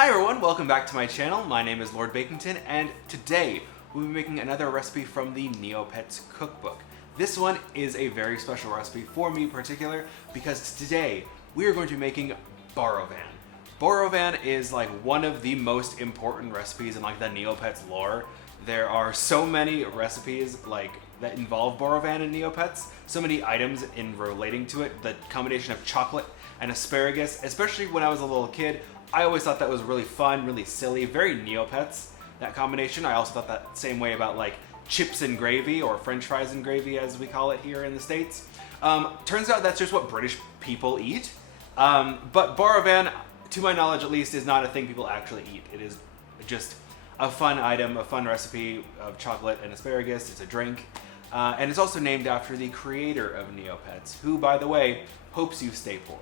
Hi everyone, welcome back to my channel. My name is Lord Bakington, and today we'll be making another recipe from the Neopets Cookbook. This one is a very special recipe for me in particular because today we are going to be making Borovan. Borovan is like one of the most important recipes in like the Neopets lore. There are so many recipes that involve Borovan and Neopets, so many items in relating to it. The combination of chocolate and asparagus, especially when I was a little kid, I always thought that was really fun, really silly, very Neopets, that combination. I also thought that same way about like chips and gravy, or French fries and gravy as we call it here in the States. Turns out that's just what British people eat. But Borovan, to my knowledge at least, is not a thing people actually eat. It is just a fun item, a fun recipe of chocolate and asparagus. It's a drink. And it's also named after the creator of Neopets, who, by the way, hopes you stay poor.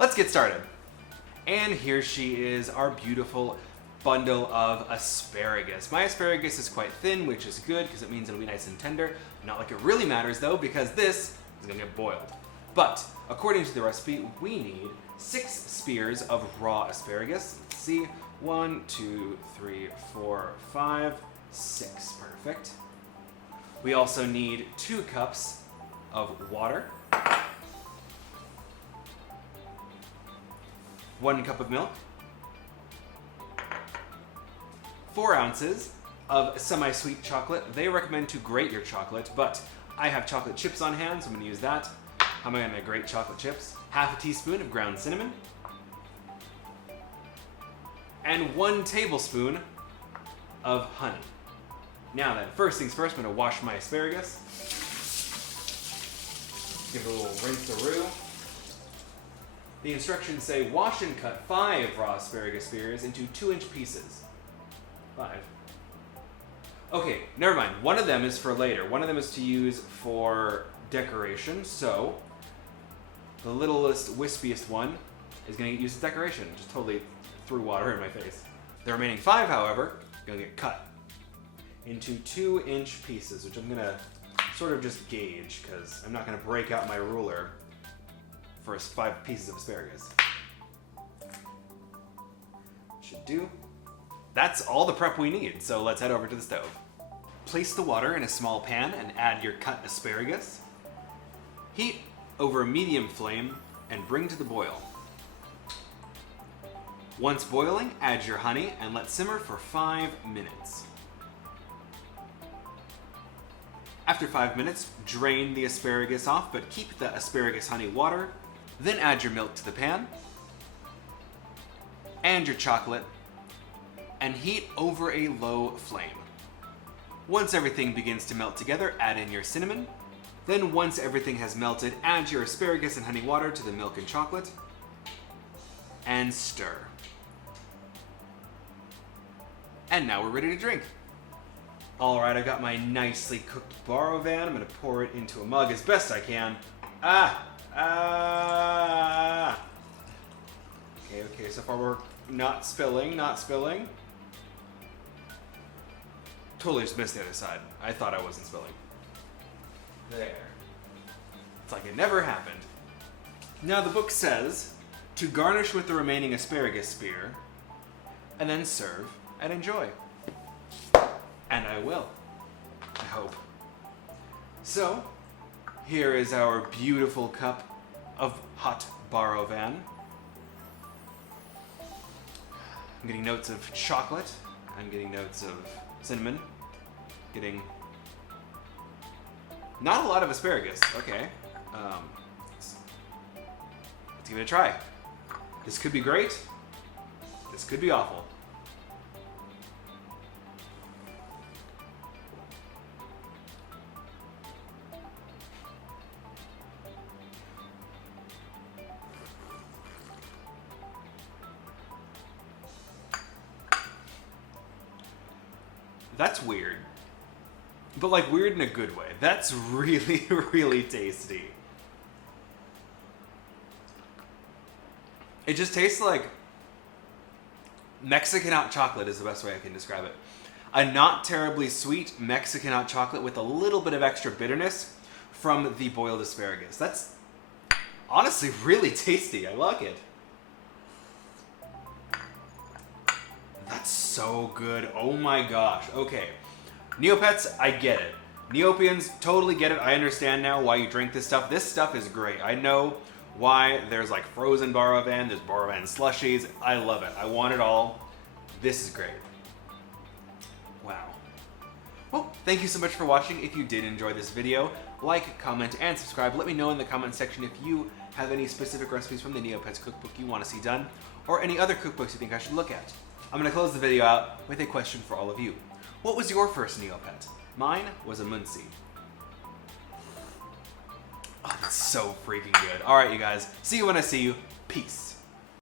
Let's get started. And here she is, our beautiful bundle of asparagus. My asparagus is quite thin, which is good because it means it'll be nice and tender. Not like it really matters though, because this is gonna get boiled. But according to the recipe, we need 6 spears of raw asparagus. Let's see, 1, 2, 3, 4, 5, 6, perfect. We also need 2 cups of water, 1 cup of milk, 4 ounces of semi-sweet chocolate. They recommend to grate your chocolate, but I have chocolate chips on hand, so I'm gonna use that. How am I gonna grate chocolate chips? Half a teaspoon of ground cinnamon, and 1 tablespoon of honey. Now then, first things first, I'm gonna wash my asparagus. Give it a little rinse-a-roo. The instructions say wash and cut 5 raw asparagus spears into 2-inch pieces. 5. Okay, never mind. One of them is for later. One of them is to use for decoration, so the littlest, wispiest one is going to get used as decoration. Just totally threw water in my face. The remaining 5, however, are going to get cut into 2-inch pieces, which I'm going to sort of just gauge, because I'm not going to break out my ruler for 5 pieces of asparagus. Should do. That's all the prep we need, so let's head over to the stove. Place the water in a small pan and add your cut asparagus. Heat over a medium flame and bring to the boil. Once boiling, add your honey and let simmer for 5 minutes. After 5 minutes, drain the asparagus off, but keep the asparagus honey water. Then add your milk to the pan and your chocolate and heat over a low flame. Once everything begins to melt together, add in your cinnamon. Then once everything has melted, add your asparagus and honey water to the milk and chocolate and stir. And now we're ready to drink. All right, I've got my nicely cooked Borovan. I'm gonna pour it into a mug as best I can. Okay, so far we're not spilling. Totally just missed the other side. I thought I wasn't spilling. There. It's like it never happened. Now the book says to garnish with the remaining asparagus spear, and then serve and enjoy. And I will. I hope. So, here is our beautiful cup of hot Borovan. I'm getting notes of chocolate. I'm getting notes of cinnamon. Getting not a lot of asparagus. Okay. Let's give it a try. This could be great. This could be awful. That's weird. But like weird in a good way. That's really, really tasty. It just tastes like Mexican hot chocolate is the best way I can describe it. A not terribly sweet Mexican hot chocolate with a little bit of extra bitterness from the boiled asparagus. That's honestly really tasty. I like it. That's so good. Oh my gosh. Okay. Neopets, I get it. Neopians, totally get it. I understand now why you drink this stuff. This stuff is great. I know why there's like frozen Borovan, there's Borovan slushies. I love it. I want it all. This is great. Wow. Well, thank you so much for watching. If you did enjoy this video, like, comment, and subscribe. Let me know in the comment section if you have any specific recipes from the Neopets Cookbook you want to see done, or any other cookbooks you think I should look at. I'm going to close the video out with a question for all of you. What was your first Neopet? Mine was a Muncie. Oh, that's so freaking good. Alright, you guys. See you when I see you. Peace.